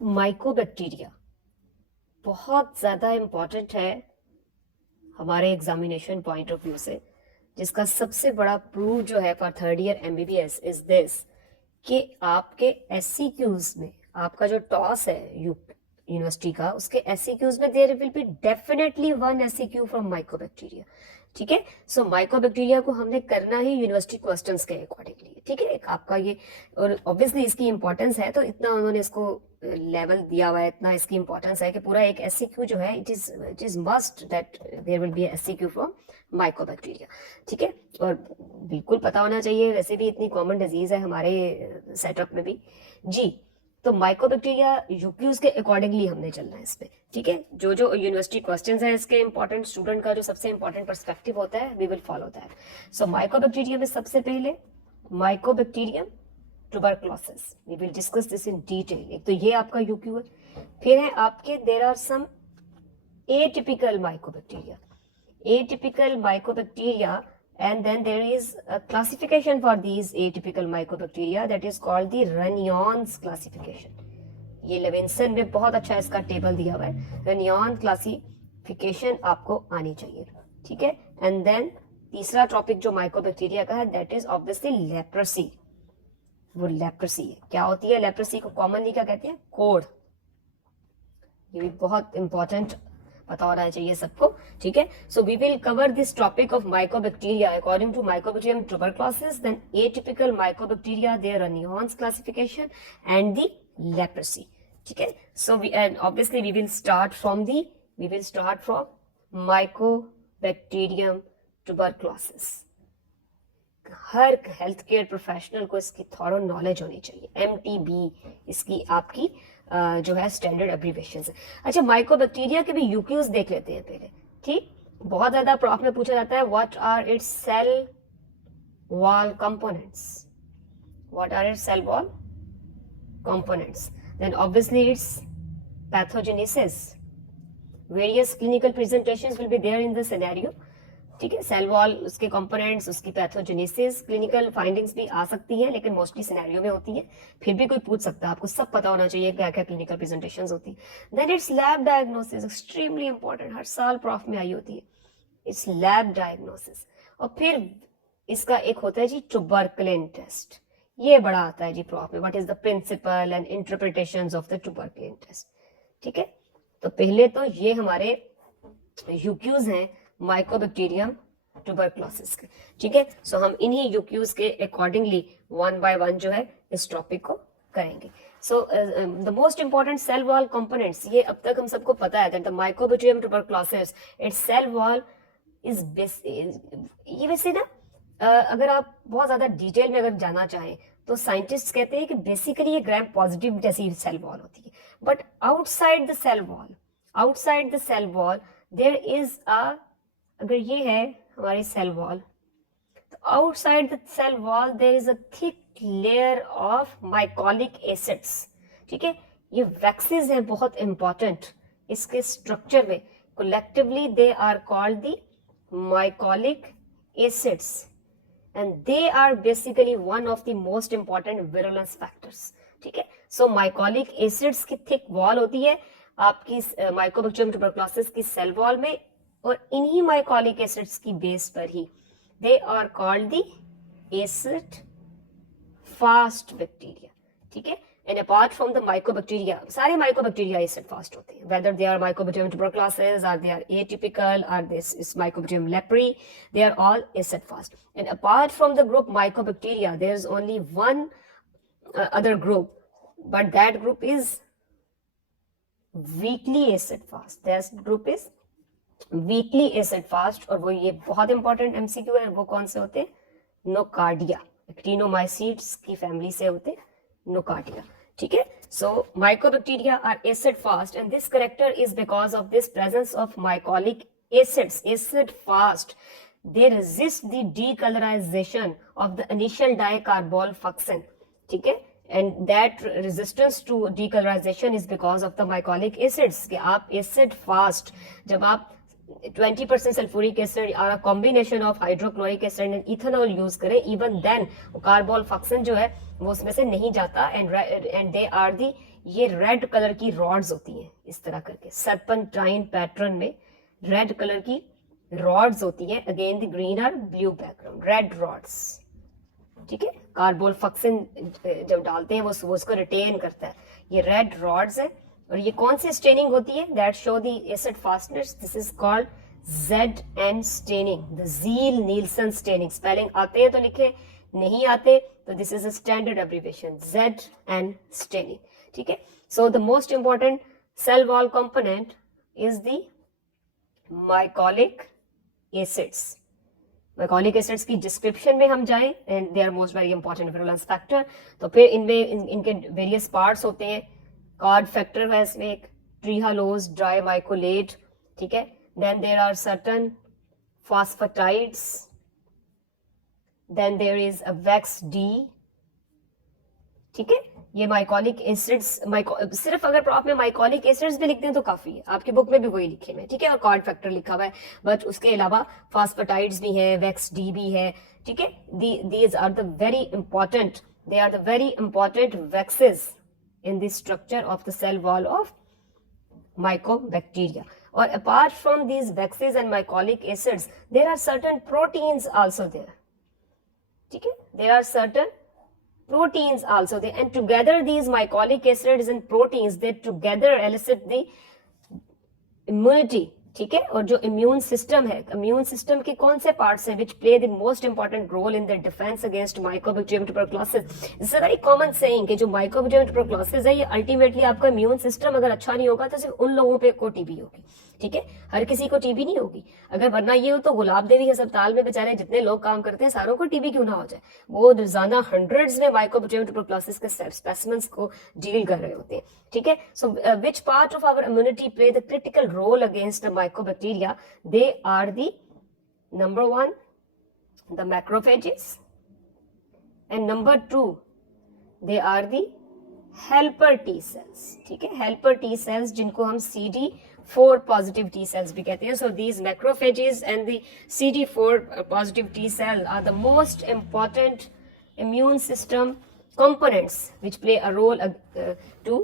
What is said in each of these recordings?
Mycobacteria बहुत ज़्यादा important है हमारे एग्जामिनेशन पॉइंट ऑफ व्यू से, जिसका सबसे बड़ा प्रूव जो है for third year MBBS is this कि आपके एससीक्यूज में आपका जो टॉस है यूनिवर्सिटी का, उसके एससीक्यूज में there will be definitely one SCQ from mycobacteria. ठीक है, सो माइकोबैक्टीरिया को हमने करना ही यूनिवर्सिटी क्वेश्चंस के अकॉर्डिंगली। ठीक है, एक आपका ये, और ऑब्वियसली इसकी इंपॉर्टेंस है, तो इतना उन्होंने इसको लेवल दिया हुआ है, इतना इसकी इंपॉर्टेंस है कि पूरा एक एससीक्यू जो है it is must that there will be SCQ from mycobacteria. ठीक है, और बिल्कुल पता होना चाहिए, वैसे भी इतनी कॉमन डिजीज है हमारे सेटअप में भी जी। तो माइकोबैक्टीरिया यूक्यूज के अकॉर्डिंगली हमने चलना है इस पे। ठीक है, जो जो यूनिवर्सिटी क्वेश्चंस है इसके इंपॉर्टेंट, स्टूडेंट का जो सबसे इंपॉर्टेंट पर्सपेक्टिव होता है, we will follow that. So mycobacteria में सबसे पहले mycobacterium tuberculosis, we will discuss this in detail. एक तो ये आपका यूक्यू है, फिर है आपके there are some atypical mycobacteria, atypical mycobacteria, and then there is a classification for these atypical mycobacteria that is called the Ranyon's classification. ये Levinson में बहुत अच्छा इसका टेबल दिया हुआ है, रनियॉन क्लासिफिकेशन आपको आनी चाहिए। ठीक है, एंड देन तीसरा टॉपिक जो माइकोबैक्टीरिया का है दैट इज ऑब्वियसली लेप्रेसी। वो लेप्रेसी है, क्या होती है लेप्रेसी को कॉमनली क्या कहते हैं, कोढ़। ये भी बहुत इंपॉर्टेंट पता होना चाहिए सबको। ठीक है, so we will cover this topic of mycobacteria according to mycobacterium tuberculosis, then atypical mycobacteria, their Runyon's classification and the leprosy. ठीक है, so we and obviously we will start from mycobacterium tuberculosis. हर health care professional को इसकी thorough knowledge होनी चाहिए। MTB इसकी आपकी जो है स्टैंडर्ड एब्रीविएशन है। अच्छा, माइकोबैक्टीरिया के भी यूक्यूज देख लेते हैं पहले। ठीक, बहुत ज्यादा प्रॉफ में पूछा जाता है what are its cell wall components, what are its cell wall components, then obviously its pathogenesis, various clinical presentations will be there in the scenario. ठीक है, सेल वॉल, उसके कंपोनेंट्स, उसकी पैथोजेनेसिस, क्लिनिकल फाइंडिंग्स भी आ सकती हैं, लेकिन mostly scenario में होती है। फिर भी कोई पूछ सकता है, आपको सब पता होना चाहिए क्या क्या क्लिनिकल प्रेजेंटेशंस होती है। Then its lab diagnosis, extremely important, हर साल प्रॉफ में आई होती है, इट्स लैब डायग्नोसिस। और फिर इसका एक होता है जी ट्यूबरकुलिन टेस्ट, ये बड़ा आता है जी प्रॉफ में, what is the principle and interpretations of the tuberculin test. ठीक है, तो पहले तो ये हमारे यूक्यूज हैं माइकोबैक्टीरियम ट्यूबरक्लोसिस के। ठीक है, सो हम इन्हीं यूक्यूज के अकॉर्डिंगली वन बाय वन जो है इस टॉपिक को करेंगे। So the most important cell wall components, ये अब तक हम सबको पता है that the mycobacterium tuberculosis its cell wall is ये वैसे ना अगर आप बहुत ज्यादा डिटेल में अगर जाना चाहें तो साइंटिस्ट कहते हैं कि बेसिकली ये ग्राम पॉजिटिव जैसी सेल वॉल होती है, but outside the cell wall there is a, अगर ये है हमारी सेल वॉल, तो outside the cell wall there is a thick layer of mycolic acids. ठीक है, ये वैक्सीज हैं बहुत इंपॉर्टेंट इसके स्ट्रक्चर में, collectively they are called the mycolic acids and they are basically one of the most important virulence factors. ठीक है, so mycolic acids की थिक वॉल होती है आपकी माइकोबैक्टीरियम ट्यूबरक्लोसिस की सेल वॉल में, और इन्हीं माइकोलिक एसिड्स की बेस पर ही they are called the acid fast bacteria. ठीक है, and apart from the mycobacteria, सारे माइकोबैक्टीरिया एसिड फास्ट होते हैं, whether they are Mycobacterium tuberculosis और दे आर एटिपिकल और this is mycobacterium leprae, they are all acid fast. And apart from the group mycobacteria there is only one other group, but that group is weakly acid fast, that group is weakly acid fast, और वो ये बहुत important MCQ है, वो कौन से होते हैं, नोकार्डिया, एक्टिनोमाइसीड्स की फैमिली से होते हैं नोकार्डिया। ठीक है, सो mycobacteria are acid fast and this character is because of this presence of mycolic acids, acid fast, they resist the decolorization of the initial dicarbonyl. ठीक है, and that resistance to decolourization is because of the mycolic acids, कि आप acid fast, जब आप 20% sulphuric acid और combination of hydrochloric acid and ethanol use करें, even then carbol fuchsin जो है वो उसमें से नहीं जाता, एंड दे आर दी ये रेड कलर की रॉड्स होती हैं, इस तरह करके सर्पेंटाइन पैटर्न में रेड कलर की रॉड्स होती हैं, अगेन द ग्रीन और ब्लू बैकग्राउंड, रेड रॉड्स, ठीक है। कार्बोल्फाक्सिन जब डालते हैं वो उसको रिटेन करता है, ये रेड रॉड्स है। और ये कौन सी स्टेनिंग होती है, that show the acid fastness, this is called ZN staining, the Ziehl Neelsen staining. Spelling आते हैं तो लिखें, नहीं आते तो this is a standard abbreviation, ZN staining, ठीक है। So the most important cell wall component is the mycolic acids. Mycolic acids की डिस्क्रिप्शन में हम जाएं, and they are most very important virulence factor. तो फिर इनमें इनके वेरियस पार्ट्स होते हैं, कार्ड फैक्टर है इसमें एक, ट्रीहालोज, ड्राई माइकोलेट, ठीक है। Then there are certain phosphatides, then there is a wax D, ठीक है। ये माइकोलिक एसिड्स, सिर्फ अगर आप में माइकोलिक एसिड्स भी लिखते हैं तो काफी है, आपकी बुक में भी वही लिखे हुए हैं, ठीक है, और कार्ड फैक्टर लिखा हुआ है, बट उसके अलावा फॉस्फेटाइड्स भी है, वैक्स डी भी है, ठीक है। These are the very important, they are the very important waxes in the structure of the cell wall of mycobacteria. Or apart from these waxes and mycolic acids, there are certain proteins also there. Okay? There are certain proteins also there, and together these mycolic acids and proteins, they together elicit the immunity, ठीक है। और जो immune system है, immune system के कौन से parts हैं which play the most important role in the defence against mycobacterium tuberculosis. It's a very common saying कि जो माइकोबैक्टीरियम ट्यूबरक्लोसिस है, ये अल्टीमेटली आपका इम्यून सिस्टम अगर अच्छा नहीं होगा तो सिर्फ उन लोगों पे को टीबी होगी, ठीक है, हर किसी को टीबी नहीं होगी। अगर वरना ये हो तो गुलाब देवी अस्पताल में बेचारे जितने लोग काम करते हैं सारों को टीबी क्यों ना हो जाए, वो रोजाना हंड्रेड्स में माइकोबैक्टीरियम ट्यूबरक्लोसिस के स्पेसिमेंस को डील कर रहे होते हैं, ठीक है। So which part of our immunity play the critical role against the mycobacteria, they are the number 1 the macrophages, and number 2 they are the helper T cells, ठीक है, helper T cells जिनको हम CD4 positive T cells भी कहते हैं। So these macrophages and the CD4 positive T cell are the most important immune system components which play a role to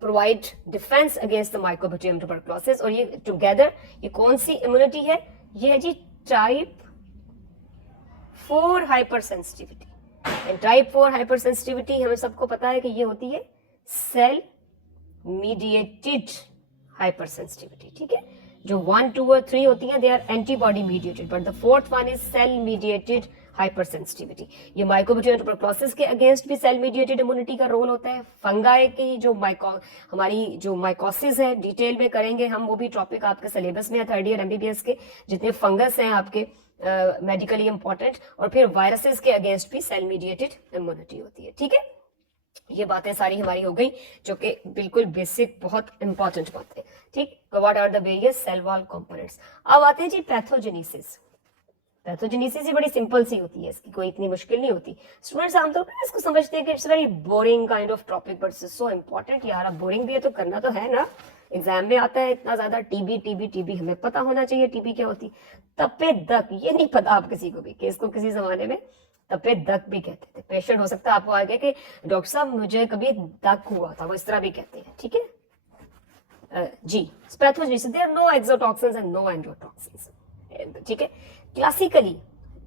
provide defense against the mycobacterium tuberculosis। और ये together ये कौन सी immunity है, ये है जी type 4 hypersensitivity. And type 4 hypersensitivity हमें सबको पता है कि ये होती है सेल मीडिएटेड हाइपर सेंसिटिविटी, ठीक है। जो 1, 2 और 3 होती हैं they are antibody mediated, but the fourth one is cell mediated hypersensitivity. ये माइकोबैक्टीरियम ट्यूबरक्लोसिस के अगेंस्ट भी सेल मीडिएटेड इम्यूनिटी का रोल होता है। फंगाई की जो हमारी जो माइकोसिस है डिटेल में करेंगे हम, वो भी टॉपिक आपके सिलेबस में है 3rd ईयर MBBS के, जितने फंगस हैं आपके मेडिकली इंपॉर्टेंट। और फिर वायरसेस के अगेंस्ट भी सेल मीडिएटेड इम्यूनिटी होती है, ठीक है। ये बातें सारी हमारी हो गई जो कि बिल्कुल बेसिक बहुत इंपॉर्टेंट बातें, ठीक। What are the various cell wall components. अब आते हैं जी पैथोजेनेसिस। पैथोजेनेसिस ही बड़ी सिंपल सी होती है, इसकी कोई इतनी मुश्किल नहीं होती। स्टूडेंट्स आमतौर पर इसको समझते हैं कि it's very boring kind of topic, but it's so important. यार अब बोरिंग भी है तो करना तो है ना, एग्जाम में आता है इतना ज्यादा, टीबी हमें पता होना चाहिए टीबी क्या होती। तपे दक, ये नहीं पता आप किसी को भी कि इसको किसी जमाने में तपे दक भी कहते थे। पेशेंट हो सकता है आपको आगे कि डॉक्टर साहब मुझे कभी दक हुआ था, वो इस तरह भी कहते हैं, ठीक है जी। Pathogenesis, there are no exotoxins and no endotoxins, ठीक है। क्लासिकली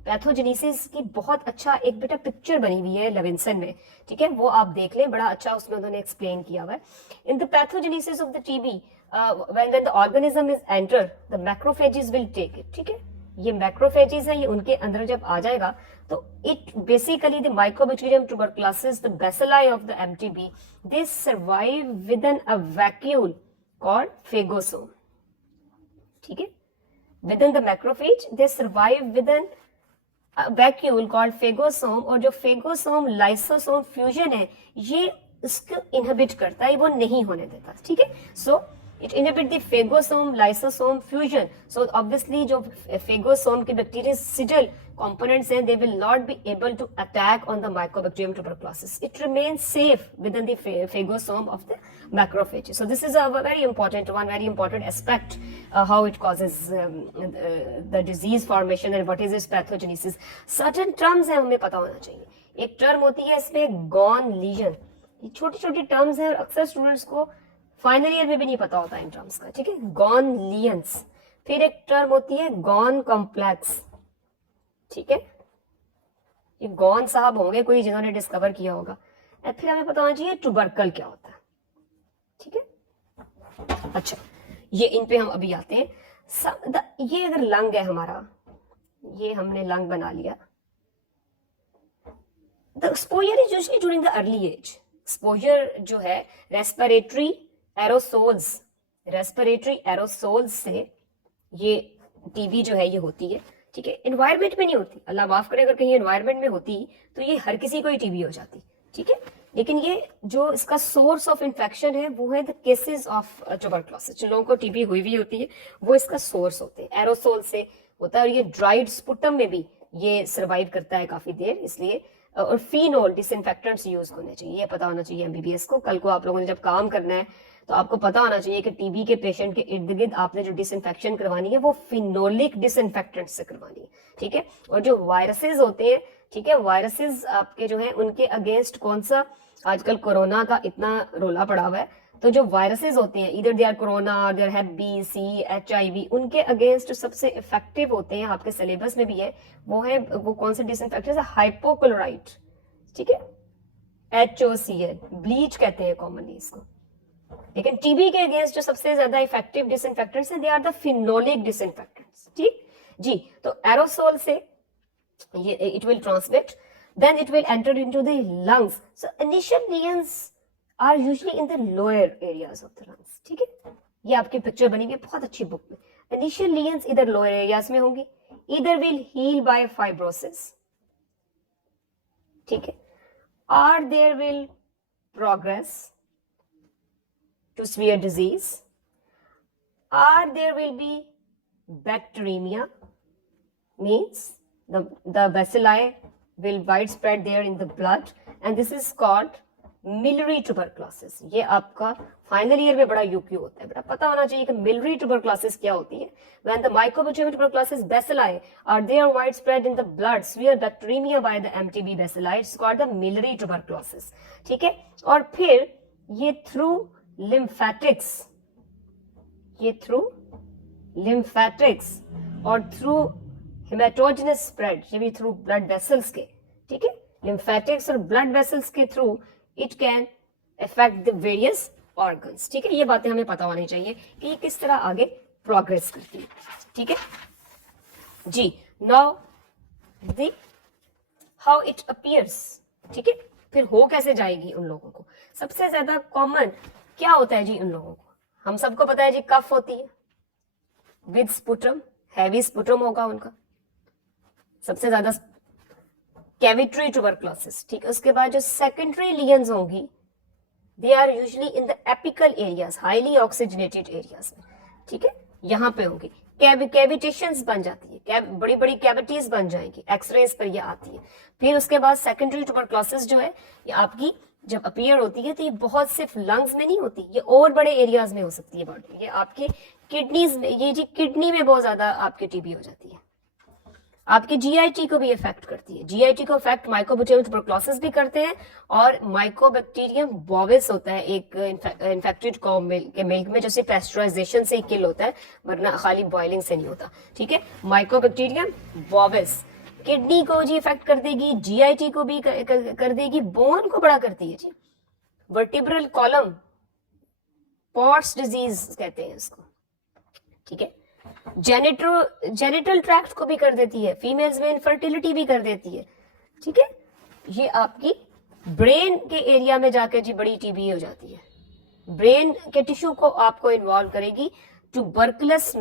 पैथोजेनेसिस की बहुत अच्छा एक बेटा पिक्चर बनी हुई है लेविंसन में, ठीक है, वो आप देख लें, बड़ा अच्छा उसमें उन्होंने एक्सप्लेन किया हुआ है। In the pathogenesis of the TB when the organism is enter the macrophages will take it, ठीक है। ये मैक्रोफेजेस है, ये उनके अंदर जब आ जाएगा तो it basically the mycobacterium tuberculosis, the bacilli of the MTB, they survive with an a vacuole called phagosome, ठीक है। Within the macrophage, they survive within a vacuole called phagosome, और जो phagosome lysosome fusion है ये इसको inhibit करता है, वो नहीं होने देता, ठीक है। So it inhibit the phagosome lysosome fusion. So obviously जो phagosome के bactericidal components हैं, they will not be able to attack on the mycobacterium tuberculosis. It remains safe within the phagosome of the macrophage. So this is a very important one, very important aspect, how it causes the disease formation and what is its pathogenesis. Certain terms हैं हमें पता होना चाहिए। एक term होती है इसमें gone lesion, ये छोटी छोटी टर्म्स हैं और अक्सर स्टूडेंट्स को फाइनल ईयर में भी नहीं पता होता इन टर्म्स का, ठीक है। गॉन लियंस, फिर एक टर्म होती है गॉन कॉम्प्लेक्स, ठीक है। ये गॉन साहब होंगे कोई जिन्होंने डिस्कवर किया होगा। और फिर हमें पता होना चाहिए ट्यूबरकल क्या होता है, ठीक है। अच्छा, ये इन पे हम अभी आते हैं। ये अगर लंग है हमारा, ये हमने लंग बना लिया। The exposure is usually during the early age. Exposure जो है रेस्पिरेटरी एरोसोल्स से ये टीबी जो है ये होती है, ठीक है। एनवायरमेंट में नहीं होती, अल्लाह माफ करे, अगर कहीं एनवायरमेंट में होती तो ये हर किसी को ही टीबी हो जाती, ठीक है। लेकिन ये जो इसका सोर्स ऑफ इन्फेक्शन है वो है द केसेस ऑफ ट्यूबरकुलोसिस। जिन लोगों को टीबी हुई हुई होती है वो इसका सोर्स होते हैं, एरोसोल से होता है। और ये ड्राइड स्पुटम में भी ये सर्वाइव करता है काफी देर, इसलिए। और फिनोल डिसइंफेक्टेंट्स यूज होने चाहिए, ये पता होना चाहिए एमबीबीएस को। कल को आप लोगों ने जब काम करना है तो आपको पता होना चाहिए कि टीबी के पेशेंट के इर्द गिर्द आपने जो डिसइंफेक्शन करवानी है वो फिनोलिक डिसइंफेक्टेंट से करवानी है, ठीक है। और जो वायरसेस होते हैं, ठीक है, वायरसेस आपके जो है उनके अगेंस्ट कौन सा, आजकल कोरोना का इतना रोला पड़ा हुआ है, तो जो वायरसेस होते हैं इधर दे आर कोरोना और there have B C HIV, उनके अगेंस्ट सबसे इफेक्टिव होते हैं, आपके सिलेबस में भी है, वो कौन से डिसइंफेक्टेंट है, हाइपोक्लोराइड, ठीक है, HOCl, ब्लीच कहते हैं कॉमनली इसको। लेकिन टीबी के अगेंस्ट जो सबसे ज्यादा इफेक्टिव डिसइंफेक्टेंट्स हैं, they are the phenolic disinfectants, ठीक जी। तो एरोसोल से ये it will transmit, then it will enter into the lungs. So initial lesions are usually in the lower areas of the lungs, ठीक है। ये आपकी पिक्चर बनी हुई है बहुत अच्छी बुक में। Initial lesions इधर lower areas में होंगी, either will heal by fibrosis, ठीक है, or there will progress to severe disease, or there will be bacteremia, means the bacilli will widespread there in the blood and this is called miliary tuberculosis. ये आपका final year में बड़ा UQ होता है, बड़ा पता होना चाहिए कि मिलरी ट्यूबरकुलोसिस क्या होती है। When the mycobacterium tuberculosis bacilli are there widespread in the blood, severe bacteremia by the MTB bacilli, it's called the miliary tuberculosis, ठीक है। और फिर ये थ्रू लिम्फेटिक्स और थ्रू हेमाटोजेनस स्प्रेड, ये भी थ्रू ब्लड वेसल्स के, ठीक है, लिम्फेटिक्स और ब्लड वेसल्स के through it can affect the various organs, ठीक है। ये बातें हमें पता होनी चाहिए कि ये किस तरह आगे प्रोग्रेस करती है, ठीक है जी। Now the how it appears, ठीक है, फिर हो कैसे जाएगी उन लोगों को। सबसे ज्यादा कॉमन क्या होता है जी उन लोगों को, हम सबको पता है जी, कफ होती है विद स्पुटम, हैवी स्पुटम होगा उनका, सबसे ज्यादा कैविटरी ट्यूबरकुलोसिस, ठीक है। उसके बाद जो सेकेंडरी लियंस होंगी, they are usually in the apical areas, highly oxygenated areas में, ठीक है, यहाँ पे होंगी। कैविटेशंस बन जाती है, बड़ी बड़ी कैविटीज बन जाएंगी, एक्सरेज पर ये आती है। फिर उसके बाद सेकेंडरी ट्यूबरकुलोसिस जो है ये आपकी जब अपीयर होती है तो ये बहुत सिर्फ लंग्स में नहीं होती, ये और बड़े एरियाज में हो सकती है बॉडी, ये आपके किडनीज में, ये जी किडनी में बहुत ज्यादा आपकी टीबी हो जाती है, आपके जीआईटी को भी इफेक्ट करती है। जीआईटी को इफेक्ट माइकोबैक्टीरियम ट्यूबरकुलोसिस भी करते हैं, और माइकोबैक्टीरियम बोविस होता है एक इन्फेक्टेड कॉ के मिल्क में, जैसे पेस्चराइजेशन से ही किल होता है, वरना खाली बॉइलिंग से नहीं होता, ठीक है। माइकोबैक्टीरियम बोविस किडनी को जी इफेक्ट कर देगी, जीआईटी को भी कर देगी, बोन को बड़ा करती है जी, वर्टिब्रल कॉलम, पॉट्स डिजीज कहते हैं इसको, ठीक है। जेनिटल ट्रैक्ट को भी कर देती है, फीमेल्स में इनफर्टिलिटी भी कर देती है, ठीक है। ये आपकी ब्रेन के एरिया में जाकर जी बड़ी टीबी हो जाती है, ब्रेन के टिश्यू को आपको इन्वॉल्व करेगी। Tuberculous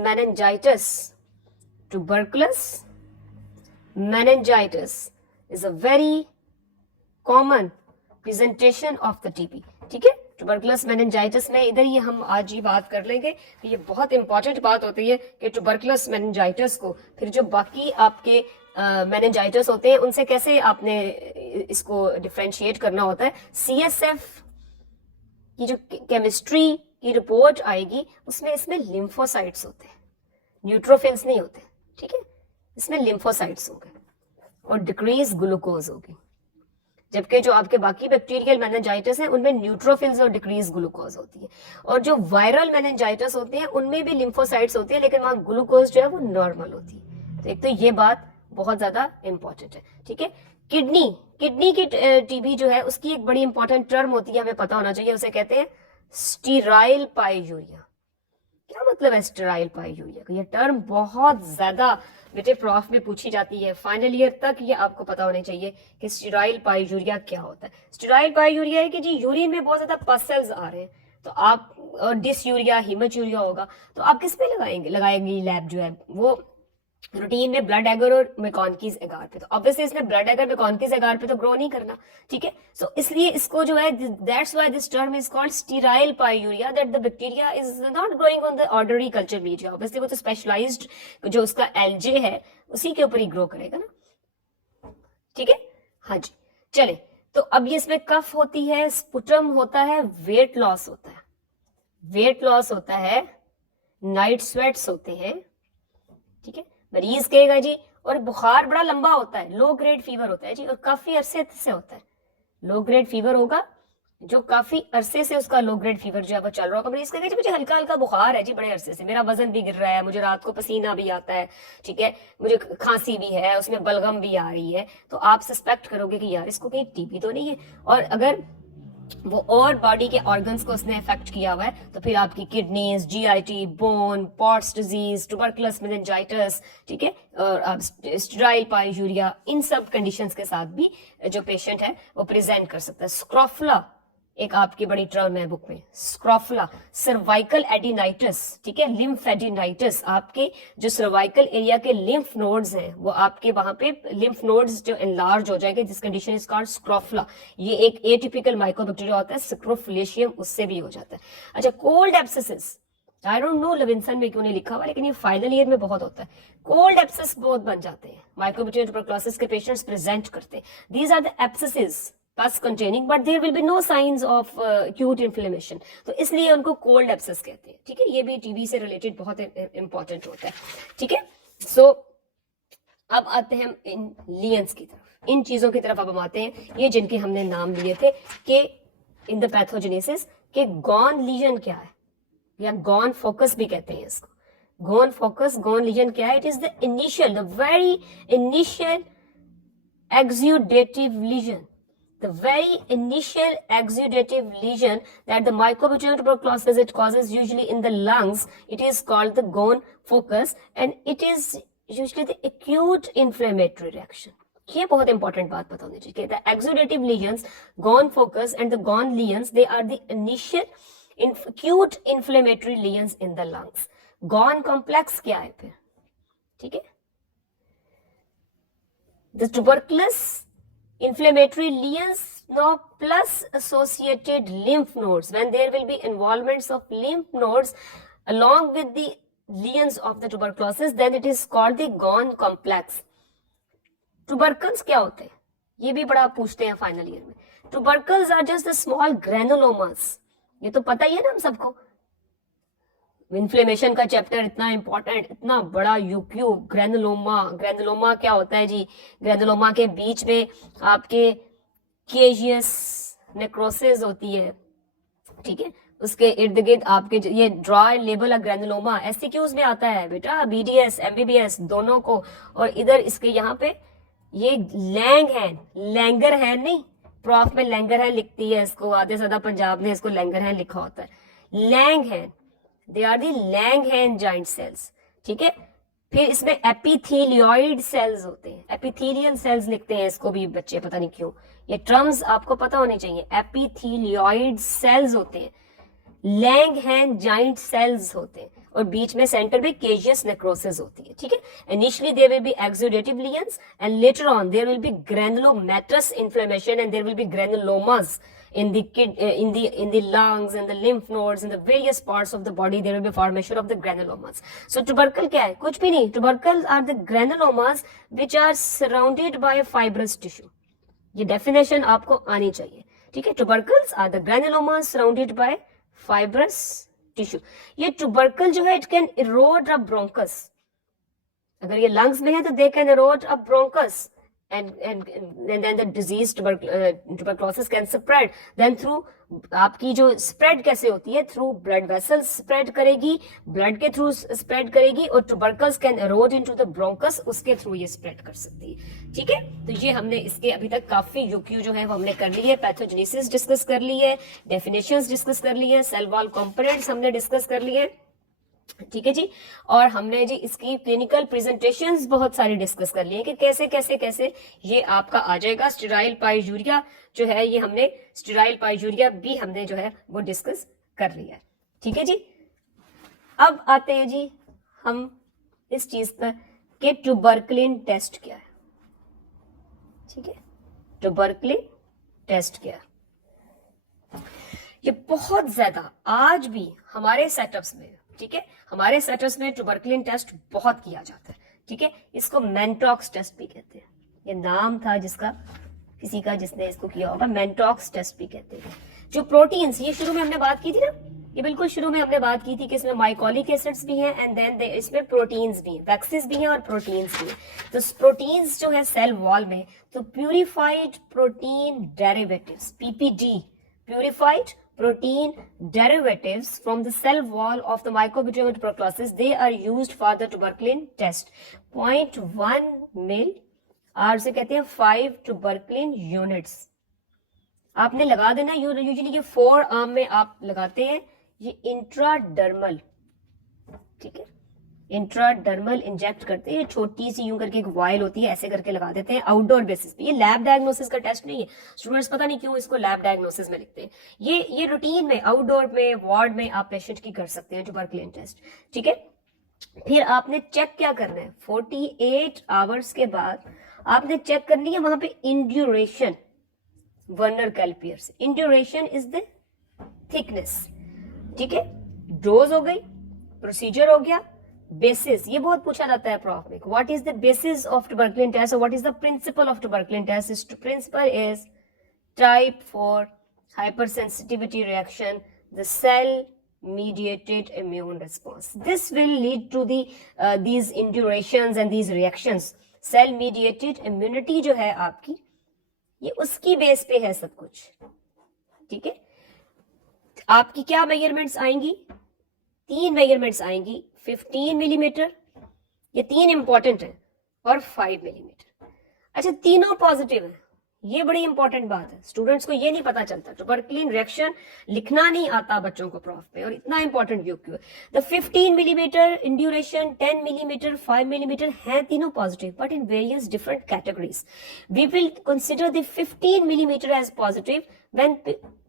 meningitis is a very common presentation of the TB, ठीक है। ट्यूबरकुलस मेनिंजाइटिस में इधर ये हम आज ही बात कर लेंगे, तो ये बहुत इंपॉर्टेंट बात होती है कि ट्यूबरकुलस मेनिंजाइटिस को फिर जो बाकी आपके मेनिंजाइटिस होते हैं उनसे कैसे आपने इसको डिफरेंशिएट करना होता है। CSF की जो केमिस्ट्री की रिपोर्ट आएगी उसमें इसमें लिम्फोसाइट्स होते हैं, न्यूट्रोफिल्स नहीं होते, ठीक है, इसमें लिम्फोसाइट्स होंगे और डिक्रीज ग्लूकोज होगी। जबकि जो आपके बाकी बैक्टीरियल मेनिंजाइटिस है उनमें न्यूट्रोफिल्स और डिक्रीज ग्लूकोज होती है, और जो वायरल मेनिंजाइटिस होते हैं उनमें भी लिम्फोसाइट्स होती है, लेकिन वहां ग्लूकोज जो है वो नॉर्मल होती है। तो एक तो ये बात बहुत ज्यादा इंपॉर्टेंट है, ठीक है। किडनी की टीबी जो है उसकी एक बड़ी इंपॉर्टेंट टर्म होती है, हमें पता होना चाहिए, उसे कहते हैं स्टीराइल पाईयूरिया। क्या मतलब है स्टेराइल पाईयूरिया का? ये टर्म बहुत ज्यादा बेटे प्रॉफ में पूछी जाती है, फाइनल ईयर तक ये आपको पता होना चाहिए कि स्टेराइल पाईयूरिया क्या होता है। स्टेराइल पाईयूरिया है कि जी यूरिन में बहुत ज्यादा पस सेल्स आ रहे हैं, तो आप डिसयूरिया हीमोचूरिया होगा, तो आप किस पे लगाएंगी लैब जो है वो रूटीन में ब्लड एगर और मेकॉनकीज एगार पे। तो ऑब्वियसली इसने ब्लड एगर मेकॉनकीज एगार पे तो ग्रो नहीं करना, ठीक है। सो इसलिए इसको जो है that's why this term is called sterile pyuria, that the bacteria is not growing on the ordinary culture media. Obviously वो तो स्पेशलाइज्ड जो उसका एलजे है उसी के ऊपर ही ग्रो करेगा ना, ठीक है। हाँ जी, चले। तो अब ये इसमें कफ होती है, स्पुटम होता है, वेट लॉस होता है, वेट लॉस होता है, नाइट स्वेट्स होते हैं, ठीक है। मरीज कहेगा जी और बुखार बड़ा लंबा होता है, लो ग्रेड फीवर होता है जी, और काफी अरसे से होता है। लो ग्रेड फीवर होगा जो काफी अरसे से उसका लो ग्रेड फीवर जो है वो चल रहा होगा। मरीज कहेगा जी मुझे हल्का हल्का बुखार है जी बड़े अरसे से, मेरा वजन भी गिर रहा है, मुझे रात को पसीना भी आता है, ठीक है, मुझे खांसी भी है, उसमें बलगम भी आ रही है, तो आप सस्पेक्ट करोगे कि यार इसको कहीं टीबी तो नहीं है। और अगर वो और बॉडी के ऑर्गन्स को उसने इफेक्ट किया हुआ है तो फिर आपकी kidneys, GIT, bone, Pott's disease, tuberculous meningitis, ठीक है, और स्टेराइल पाईयूरिया, इन सब कंडीशंस के साथ भी जो पेशेंट है वो प्रेजेंट कर सकता है। स्क्रोफला एक आपकी बड़ी टर्म है बुक में, स्क्रोफला, सर्वाइकल एडिनाइटिस, ठीक है, लिम्फ एडिनाइटिस, आपके जो सर्वाइकल एरिया के लिम्फ नोड्स हैं वो आपके वहां पे लिम्फ नोड्स जो एनलार्ज हो जाएंगे, दिस कंडीशन इज कॉल्ड स्क्रोफला। ये एक एटिपिकल माइकोबैक्टीरिया होता है, स्क्रोफुलेशियम, उससे भी हो जाता है। अच्छा, cold abscesses, I don't know Levinson में क्यों नहीं लिखा हुआ, लेकिन ये फाइनल ईयर में बहुत होता है। कोल्ड एब्सेस बहुत बन जाते हैं, माइकोबैक्टीरियम ट्यूबरकुलोसिस के पेशेंट्स प्रेजेंट करते हैं। These are the abscesses pus containing but there will be no signs of acute inflammation, तो इसलिए उनको कोल्ड एब्सेस कहते हैं, ठीक है। ये भी टीबी से रिलेटेड बहुत इंपॉर्टेंट होता है, ठीक है। सो अब आते हैं हम इन लियंस की तरफ, इन चीजों की तरफ अब हम आते हैं, ये जिनके हमने नाम लिए थे कि इन द पैथोजेनेसिस के गॉन लीजन क्या है, या गॉन फोकस भी कहते हैं इसको। गॉन फोकस, गॉन लीजन क्या है? It is the initial, the very initial exudative lesion, the very initial exudative lesion that the mycobacterium tuberculosis it causes usually in the lungs, it is called the gone focus and it is usually the acute inflammatory reaction. ये बहुत important बात पता होनी चाहिए। The exudative lesions, gone focus and the gone lesions, they are the initial acute inflammatory lesions in the lungs. Gone complex क्या है फिर, ठीक है। The tuberculous inflammatory lesions now plus associated lymph nodes, when there will be involvements of lymph nodes along with the lesions of the tuberculosis, then it is called the gone complex. Tubercles क्या होते हैं ये भी बड़ा पूछते हैं final year में। Tubercles are just the small granulomas, ये तो पता ही है ना हम सबको। इन्फ्लेमेशन का चैप्टर इतना इंपॉर्टेंट, इतना बड़ा यूक्यू, ग्रेनुलोमा, ग्रेनुलोमा क्या होता है जी? ग्रेनुलोमा के बीच में आपके केजियस नेक्रोसिस होती है, ठीक है, उसके इर्द गिर्द आपके ये draw and label a granuloma, SCQs में आता है बेटा, बीडीएस एमबीबीएस दोनों को। और इधर इसके यहाँ पे ये लैंग है, लैंगर है नहीं, प्रॉफ में लैंगर है लिखती है इसको, आधे ज्यादा पंजाब ने इसको लैंगर है लिखा होता है, लैंग है, they are the Langhans giant cells, ठीक है। फिर इसमें एपिथेलियोइड सेल्स होते हैं, एपिथेलियल सेल्स लिखते हैं इसको भी बच्चे, पता नहीं क्यों, ये टर्म्स आपको पता होने चाहिए। एपिथेलियोइड सेल्स होते हैं, लैंगहैन जॉइंट सेल्स होते हैं, और बीच में सेंटर में केजियस नेक्रोसिस होती है, ठीक है। Initially there will be exudative lesions and later on there will be granulomatous inflammation and there will be granulomas in the lungs and the lymph nodes in the various parts of the body. There will be formation of the granulomas. So tubercle क्या है? कुछ भी नहीं, tubercles are the granulomas which are surrounded by a fibrous tissue. ये definition आपको आनी चाहिए, ठीक है। tubercles are the granulomas surrounded by fibrous tissue. ये tubercle जो है it can erode a bronchus. अगर ये lungs में है तो they can erode a bronchus and then the disease tuberculosis can spread then through, आपकी जो स्प्रेड कैसे होती है, थ्रू ब्लड वेसल्स स्प्रेड करेगी, ब्लड के थ्रू स्प्रेड करेगी, और tubercles can arrowed into the bronchus, उसके थ्रू ये स्प्रेड कर सकती है। ठीक है, तो ये हमने इसके अभी तक काफी यूक्यू जो है वो हमने कर ली है, पैथोजेनेसिस डिस्कस कर ली है, डेफिनेशंस डिस्कस कर ली है, सेल वॉल कंपोनेंट्स हमने डिस्कस कर लिए। ठीक है जी, और हमने जी इसकी क्लिनिकल प्रेजेंटेशंस बहुत सारी डिस्कस कर लिए कि कैसे कैसे कैसे ये आपका आ जाएगा। स्टेराइल पाइजूरिया जो है, ये हमने स्टेराइल पाइजूरिया भी हमने जो है वो डिस्कस कर लिया है। ठीक है जी, अब आते हैं जी हम इस चीज पर कि ट्यूबरकुलिन टेस्ट क्या है। ठीक है, ट्यूबरकुलिन टेस्ट क्या है, ये बहुत ज्यादा आज भी हमारे सेटअप्स में, ठीक है, हमारे सेटअप्स में ट्यूबरकुलिन टेस्ट बहुत किया जाता है। ठीक है, इसको मेंटॉक्स टेस्ट भी कहते हैं, ये नाम था जिसका किसी का जिसने इसको किया होगा, मेंटॉक्स टेस्ट भी कहते हैं। जो प्रोटीन्स, ये शुरू में हमने बात की थी ना, ये बिल्कुल शुरू में हमने बात की थी कि इसमें माइकोलिक एसिड्स भी हैं एंड देन इसमें प्रोटीन्स भी हैं, वैक्सीज भी हैं और प्रोटीन्स भी हैं। तो प्रोटीन्स जो है सेल वॉल में, तो purified protein derivatives, PPD, purified protein derivatives from the cell wall of the Mycobacterium tuberculosis, they are used for the tuberculin test. 0.1 mil और उसे कहते हैं 5 tuberculin units। आपने लगा देना, यूजुअली ये 4 आर्म में आप लगाते हैं, ये इंट्राडर्मल, ठीक है, इंट्राडर्मल इंजेक्ट करते हैं, छोटी सी यूं करके एक वायल होती है, ऐसे करके लगा देते हैं आउटडोर बेसिस पे। ये लैब डायग्नोसिस का टेस्ट नहीं है, स्टूडेंट्स पता नहीं क्यों इसको लैब डायग्नोसिस में लिखते हैं। ये रूटीन में, आउटडोर में, वार्ड में आप पेशेंट की कर सकते हैं ट्यूबरकुलिन टेस्ट। ठीक है, फिर आपने चेक क्या करना है, 48 आवर्स के बाद आपने चेक करनी है वहां पे induration, Vernier callipers. Induration is the thickness. ठीक है, डोज हो गई, प्रोसीजर हो गया, बेसिस, ये बहुत पूछा जाता है प्रॉफ में, what is the basis of tuberculin test और what is the principle of tuberculin test. Is principle is type 4 hypersensitivity reaction, the cell mediated immune response. This will lead to these indurations and these reactions. Cell mediated immunity जो है आपकी, ये उसकी base पे है सब कुछ। ठीक है, आपकी क्या मेजरमेंट्स आएंगी, 3 मेजरमेंट्स आएंगी, 15 मिलीमीटर, ये 3 इंपॉर्टेंट है, और 5 मिलीमीटर। अच्छा, तीनों पॉजिटिव है, ये बड़ी इंपॉर्टेंट बात है, स्टूडेंट्स को ये नहीं पता चलता, ट्यूबरकुलिन रिएक्शन लिखना नहीं आता बच्चों को प्रॉफ पे, और इतना इंपॉर्टेंट व्यू क्यों है। The 15 millimetre induration, 10 millimetre, 5 millimetre है तीनों positive, but in various different categories. We will consider the 15 millimetre as positive when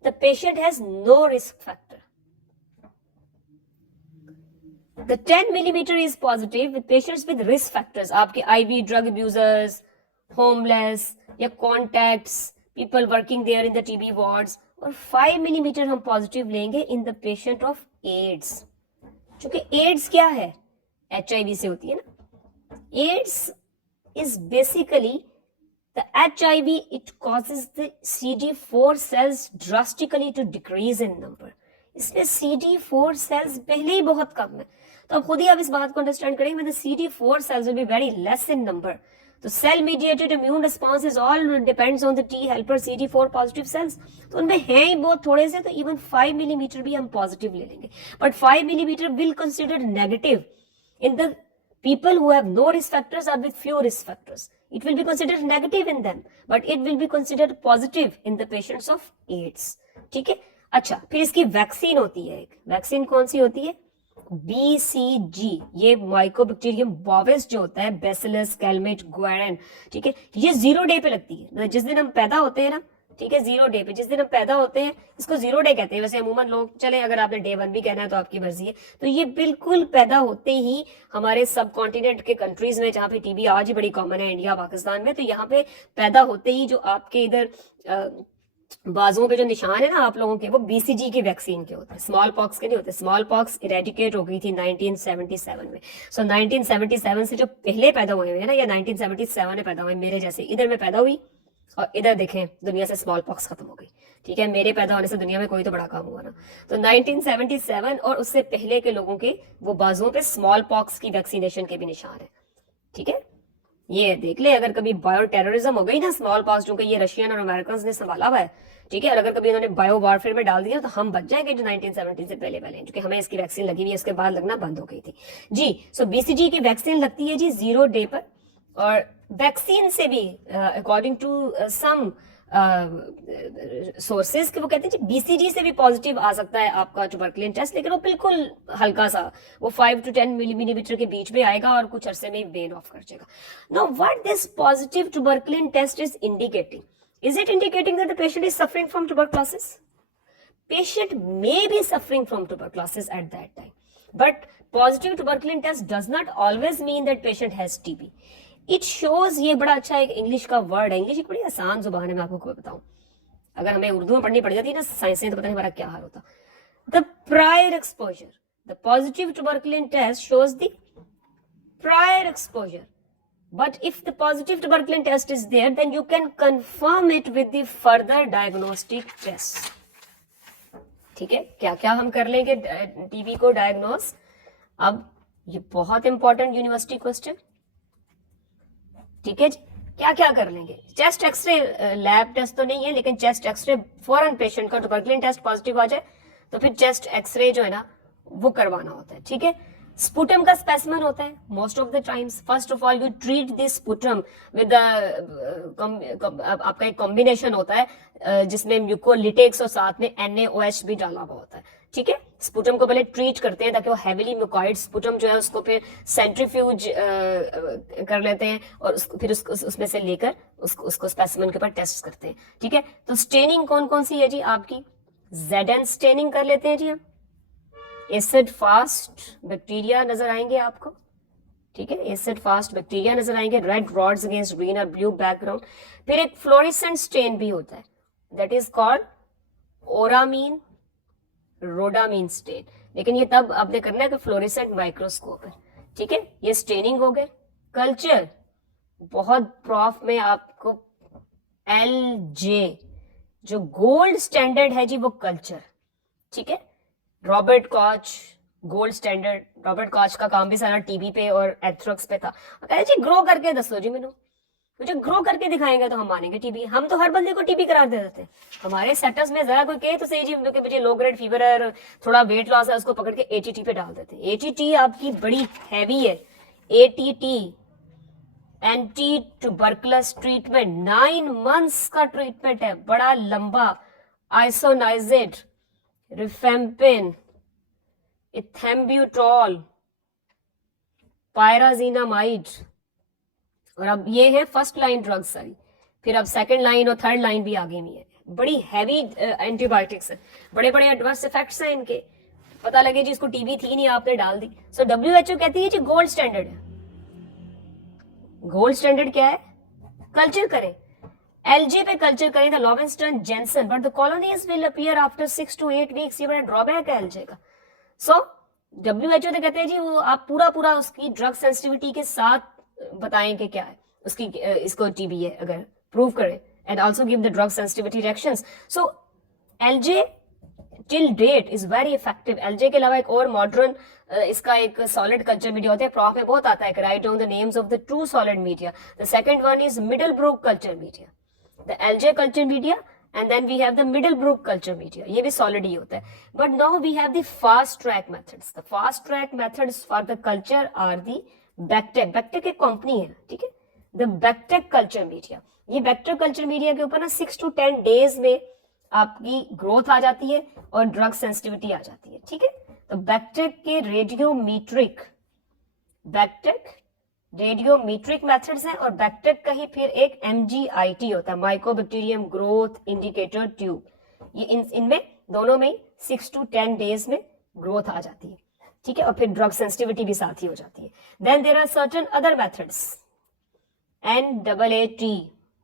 the patient has no risk factor. The 10 millimeter is positive with patients with risk factors, आपके IV drug abusers, homeless या contacts, people working there in the TB wards। और 5 millimeter हम positive लेंगे in the patient of AIDS, क्योंकि AIDS क्या है, HIV से होती है ना। AIDS is basically the HIV, it causes the CD4 cells drastically to decrease in number। इसमें CD4 सेल्स पहले ही बहुत कम है, तो अब खुद ही आप इस बात को अंडरस्टैंड करेंगे, the CD4 cells will be very less in number। तो cell mediated immune response is all depends on the T helper CD4 positive cells, तो उनमें हैं ही बहुत थोड़े से, तो इवन 5 मिलीमीटर भी हम पॉजिटिव ले लेंगे, but 5 millimetre will consider negative in the people who have no risk factors or with few risk factors. It will be considered negative in them, but it will be considered positive in the patients of AIDS। ठीक है, अच्छा, फिर इसकी vaccine होती है, एक vaccine कौन सी होती है, BCG, ये माइकोबैक्टीरियम बोविस जो होता है, बैसिलस कैलमेट ग्वारन। ठीक है, ये 0 डे पे लगती है, मतलब जिस दिन हम पैदा होते हैं ना, ठीक है, 0 डे पे, जिस दिन हम पैदा होते हैं इसको 0 डे कहते हैं, वैसे अमूमन लोग, चले अगर आपने डे 1 भी कहना है तो आपकी मर्जी है। तो ये बिल्कुल पैदा होते ही हमारे सब कॉन्टिनेंट के कंट्रीज में, जहाँ पे टीबी आज ही बड़ी कॉमन है, इंडिया पाकिस्तान में, तो यहाँ पे पैदा होते ही जो आपके इधर बाजुओं पे जो निशान है ना आप लोगों के, वो BCG की वैक्सीन के होते हैं, स्मॉल पॉक्स के नहीं होते। स्मॉल पॉक्स इरेडिकेट हो गई थी 1977 में। सो 1977 से जो पहले पैदा हुए हैं ना, या 1977 में पैदा हुए, मेरे जैसे इधर में पैदा हुई और इधर देखें दुनिया से स्मॉल पॉक्स खत्म हो गई। ठीक है, मेरे पैदा होने से दुनिया में कोई तो बड़ा काम हुआ ना। तो 1977 और उससे पहले के लोगों के वो बाजुओं पे स्मॉल पॉक्स की वैक्सीनेशन के भी निशान है। ठीक है, ये देख ले, अगर कभी बायो टेररिज्म हो गई ना स्मॉल पॉक्स, जो कि ये रशियन और अमेरिकन ने संभाला हुआ है, ठीक है, और अगर कभी इन्होंने बायो वारफेयर में डाल दिया तो हम बच जाएंगे जो 1970 से पहले पहले, क्योंकि हमें इसकी वैक्सीन लगी हुई है, उसके बाद लगना बंद हो गई थी जी। सो बीसीजी की वैक्सीन लगती है जी 0 डे पर, और वैक्सीन से भी अकॉर्डिंग टू सम सोर्सेज के वो कहते हैं जी बीसीजी से भी पॉजिटिव आ सकता है आपका ट्यूबरकुलिन टेस्ट, लेकिन वो बिल्कुल हल्का सा, वो 5 to 10 मिलीमीटर के बीच में आएगा और कुछ अरसे में वेन ऑफ कर जाएगा। Know what this positive tuberculin test is indicating, is it indicating that the patient is suffering from tuberculosis? Patient may be suffering from tuberculosis at that time, but positive tuberculin test does not always mean that patient has TB. It shows, ये बड़ा अच्छा एक English का word है, English एक बड़ी आसान जुबान है, मैं आपको बताऊं, अगर हमें उर्दू में पढ़नी पड़ जाती ना साइंस में तो पता नहीं हमारा क्या हाल होता। The prior exposure, the positive tuberculin test shows the prior exposure, but if the positive tuberculin test is there, then you can confirm it with the further diagnostic tests. ठीक है, क्या क्या हम कर लेंगे टीबी को डायग्नोस? अब ये बहुत इंपॉर्टेंट यूनिवर्सिटी क्वेश्चन, ठीक है जी, क्या क्या कर लेंगे? चेस्ट एक्सरे, लैब टेस्ट तो नहीं है, लेकिन चेस्ट एक्सरे फॉरन पेशेंट का ट्यूबरकुलिन टेस्ट पॉजिटिव आ जाए तो फिर चेस्ट एक्सरे जो है ना वो करवाना होता है, ठीक है। स्पुटम का स्पेसिमेन होता है most of the times. First of all you treat this sputum with आपका एक कॉम्बिनेशन होता है जिसमें म्यूकोलिटिक्स और साथ में NaOH भी डाला हुआ होता है, ठीक है। स्पुटम को पहले ट्रीट करते हैं ताकि वो हैविली म्यूकोइड स्पुटम जो है उसको फिर सेंट्रीफ्यूज कर लेते हैं और फिर उसमें से लेकर उसको स्पेसिमेन के ऊपर टेस्ट करते हैं, ठीक है। तो स्टेनिंग कौन कौन सी है जी आपकी? ZN स्टेनिंग कर लेते हैं जी हम, एसिड फास्ट बैक्टीरिया नजर आएंगे आपको, ठीक है, एसिड फास्ट बैक्टीरिया नजर आएंगे, रेड रॉड्स अगेंस्ट ग्रीन और ब्लू बैकग्राउंड। फिर एक फ्लोरेसेंट स्टेन भी होता है, दैट इज कॉल्ड ओरामीन रोडामीन स्टेन, लेकिन ये तब आपने करना है कि फ्लोरेसेंट माइक्रोस्कोप है, ठीक है। ये स्टेनिंग हो गए। कल्चर, बहुत प्रॉफ में आपको LJ जो गोल्ड स्टैंडर्ड है जी वो कल्चर, ठीक है। Robert Koch gold standard, Robert Koch का काम भी सारा टीबी पे और एथ्रोक्स पे था। कहते जी ग्रो करके दसो जी, मुझे ग्रो करके दिखाएंगे तो हम मानेंगे टीबी। हम तो हर बंदे को टीबी करार दे देते हैं। हमारे सेटअप्स में जरा कोई कहे तो सही जी कि मुझे लो ग्रेड फीवर है, थोड़ा वेट लॉस है, उसको पकड़ के ATT पे डाल देते हैं। ATT आपकी बड़ी हैवी है, ATT anti tuberculous treatment 9 months का ट्रीटमेंट है, बड़ा लंबा। आइसोनाइजिड, रिफेम्पिन, इथेम्ब्यूटॉल, पायराजीनामाइड, और अब ये है फर्स्ट लाइन ड्रग्स सारी, फिर अब सेकंड लाइन और थर्ड लाइन भी आगे में है। बड़ी हैवी एंटीबायोटिक्स है, बड़े बड़े एडवर्स इफेक्ट्स हैं इनके। पता लगे जी इसको टीबी थी नहीं, आपने डाल दी। सो WHO कहती है जी गोल्ड स्टैंडर्ड है। गोल्ड स्टैंडर्ड क्या है? कल्चर करें, LJ पे कल्चर करें the Lowenstein Jensen, but the colonies will appear after 6 to 8 weeks। ये बड़ा ड्रॉबैक है LJ का। सो WHO तो कहते हैं जी वो आप पूरा उसकी ड्रग सेंसिटिविटी के साथ बताएं कि क्या है उसकी, इसको टीबी है अगर प्रूव करें, and also give the drug sensitivity reactions. So LJ till date is very effective. LJ के अलावा एक और मॉडर्न इसका एक सॉलिड कल्चर मीडिया होता है, प्रॉफ में बहुत आता है कि write down the names of the 2 solid media. The second one is Middlebrook culture media, the LJ culture media, and then we have the Middlebrook culture media, ये भी solid ही होता है। But now we have the fast track methods. The fast track methods for the culture are the Bactec। Bactec एक company है, ठीक है, the Bactec culture media। ये Bactec culture media के ऊपर ना 6 to 10 days में आपकी ग्रोथ आ जाती है और ड्रग सेंसिटिविटी आ जाती है, ठीक है। तो Bactec के रेडियोमीट्रिक मेथड्स हैं, और बैक्टेक का ही फिर एक MGIT होता है, माइकोबैक्टीरियम ग्रोथ इंडिकेटर ट्यूब। ये इनमें दोनों में 6 to 10 days में ग्रोथ आ जाती है, ठीक है, और फिर ड्रग सेंसिटिविटी भी साथ ही हो जाती है। Then there are certain other methods, NAAT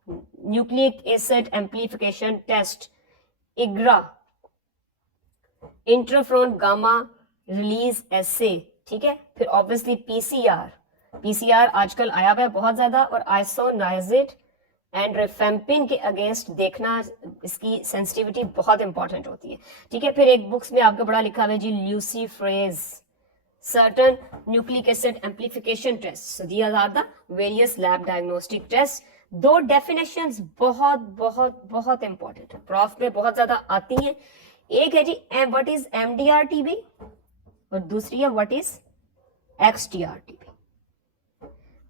nucleic acid amplification test, IGRA interferon gamma release assay, ठीक है। फिर ऑब्वियसली PCR आजकल आया हुआ है बहुत ज्यादा, और आइसोनाइजिड एंड रिफेम्पिन के अगेंस्ट देखना, इसकी सेंसिटिविटी बहुत इंपॉर्टेंट होती है, ठीक है। फिर एक बुक्स में आपको बड़ा लिखा हुआ है जी ल्यूसीफ्रेज certain nucleic acid amplification tests. So these are the various lab diagnostic tests. दो definitions बहुत बहुत बहुत important है, प्रॉफ में बहुत ज्यादा आती हैं. एक है जी what is MDR-TB और दूसरी है what is XDR-TB.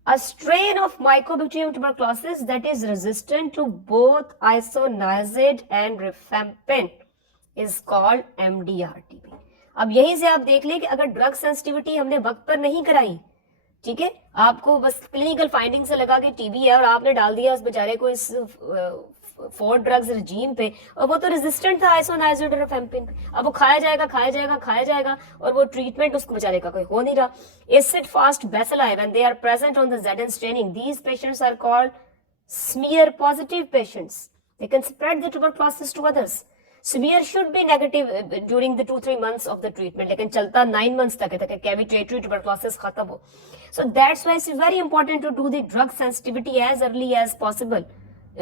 A strain of Mycobacterium tuberculosis that is resistant to both isoniazid and rifampin is called MDR-TB. अब यहीं से आप देख लें कि अगर ड्रग सेंसिटिविटी हमने वक्त पर नहीं कराई, ठीक है, आपको बस क्लिनिकल फाइंडिंग से लगा कि टीबी है और आपने डाल दिया उस बेचारे को इस 4 ड्रग्स रजीम पे, और वो तो रेजिस्टेंट था आइसोनाइजिड और रिफेम्पिन पे. अब वो खाया जाएगा और वो ट्रीटमेंट उसको बेचारे का कोई हो नहीं रहा. Acid fast bacilli when they are present on the ZN staining, these patients are called smear positive patients. They can spread the tuberculosis to others. Smear should be negative during the 2-3 months of the treatment, लेकिन चलता 9 months तक है ताकि cavitary tuberculosis खत्म हो. So that's why it's very important to do the drug sensitivity as early as possible,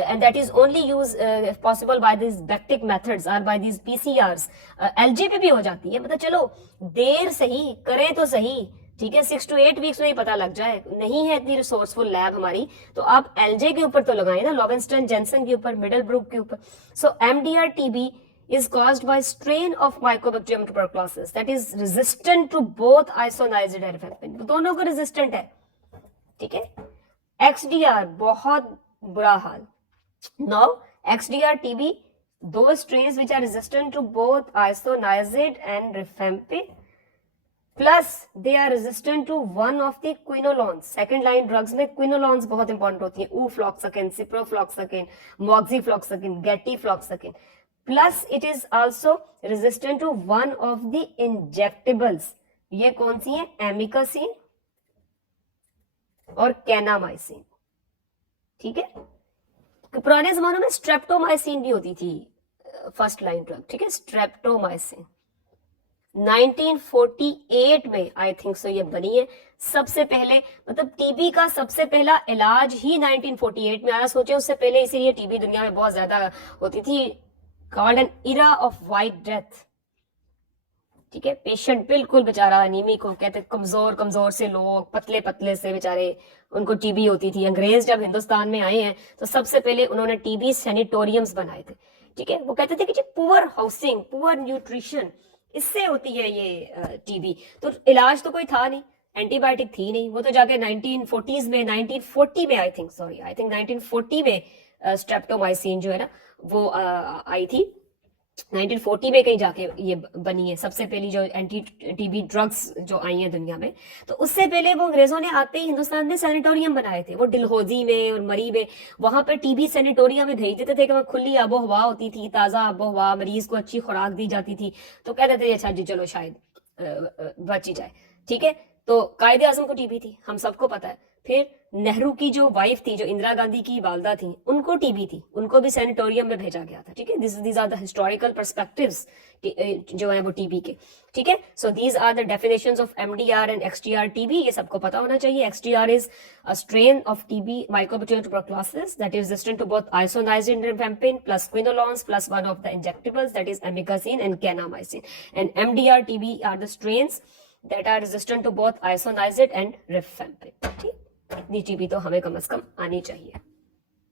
and that is only used if possible by these Bactic methods or by these PCRs. LG पे भी हो जाती है, मतलब चलो देर सही करें तो सही, ठीक है, 6 to 8 वीक्स में ही पता लग जाए. नहीं है इतनी रिसोर्सफुल लैब हमारी, तो आप LJ के ऊपर तो लगाए ना, लॉवेंस्टन जेनसन के ऊपर, मिडलब्रुक के ऊपर. सो MDR-TB is caused by strain of Mycobacterium tuberculosis that is resistant to both isoniazid and rifampin. दोनों को resistant है, ठीक है. XDR बहुत बुरा हाल. Now XDR-TB, those strains which are resistant to both isoniazid and rifampin, plus they are resistant to one of the quinolones. Second line drugs में quinolones बहुत important होती है. Ufloxacin, ciprofloxacin, moxifloxacin, getifloxacin. Plus it is also resistant to one of the injectables. ये कौन सी है? Amikacin और kanamycin, ठीक है. पुराने जमानों में स्ट्रेप्टोमाइसिन भी होती थी फर्स्ट लाइन ड्रग, ठीक है, स्ट्रेप्टोमाइसिन. 1948 में आई थिंक सो ये बनी है सबसे पहले, मतलब टीबी का सबसे पहला इलाज ही 1948 में आया. सोचे उससे पहले इसीलिए टीबी दुनिया में बहुत ज्यादा होती थी. Called an era of white death, ठीक है. पेशेंट बिल्कुल बेचारा अनीमिक हो, कहते कमजोर से लोग, पतले से बेचारे, उनको टीबी होती थी. अंग्रेज जब हिंदुस्तान में आए हैं तो सबसे पहले उन्होंने टीबी सैनिटोरियम्स बनाए थे, ठीक है. वो कहते थे कि पुअर हाउसिंग, पुअर न्यूट्रिशन, इससे होती है ये टीबी. तो इलाज तो कोई था नहीं, एंटीबायोटिक थी नहीं. वो तो जाके 1940s में, 1940 में आई थिंक 1940 में स्ट्रेप्टोमाइसिन जो है ना वो आई थी. 1940 में कहीं जाके ये बनी है सबसे पहली जो एंटी टीबी ड्रग्स जो आई हैं दुनिया में. तो उससे पहले वो अंग्रेजों ने आते ही हिंदुस्तान में सैनिटोरियम बनाए थे. वो डलहौजी में और मरी में, वहां पर टीबी सैनिटोरियम में भेज देते थे कि वहाँ खुली आबो हवा होती थी, ताजा आबो हवा, मरीज को अच्छी खुराक दी जाती थी. तो कहते थे अच्छा जी चलो शायद बच ही जाए, ठीक है. तो कायदे आजम को टीबी थी, हम सबको पता है. फिर नेहरू की जो वाइफ थी, जो इंदिरा गांधी की वालदा थी, उनको टीबी थी, उनको भी सैनिटोरियम में भेजा गया था, ठीक है. These are the historical perspectives जो है वो टीबी के, ठीक है. So these are the definitions of MDR and XDR-TB. ये सबको पता होना चाहिए. XDR इज अ स्ट्रेन ऑफ TB, Mycobacterium tuberculosis, that is resistant to both isoniazid and rifampin plus quinolones plus one of the injectables, that is amikacin and kanamycin. And MDR-TB are the strains that are resistant to both isoniazid and rifampin. ठीक, इतनी TB तो हमें कम से कम आनी चाहिए.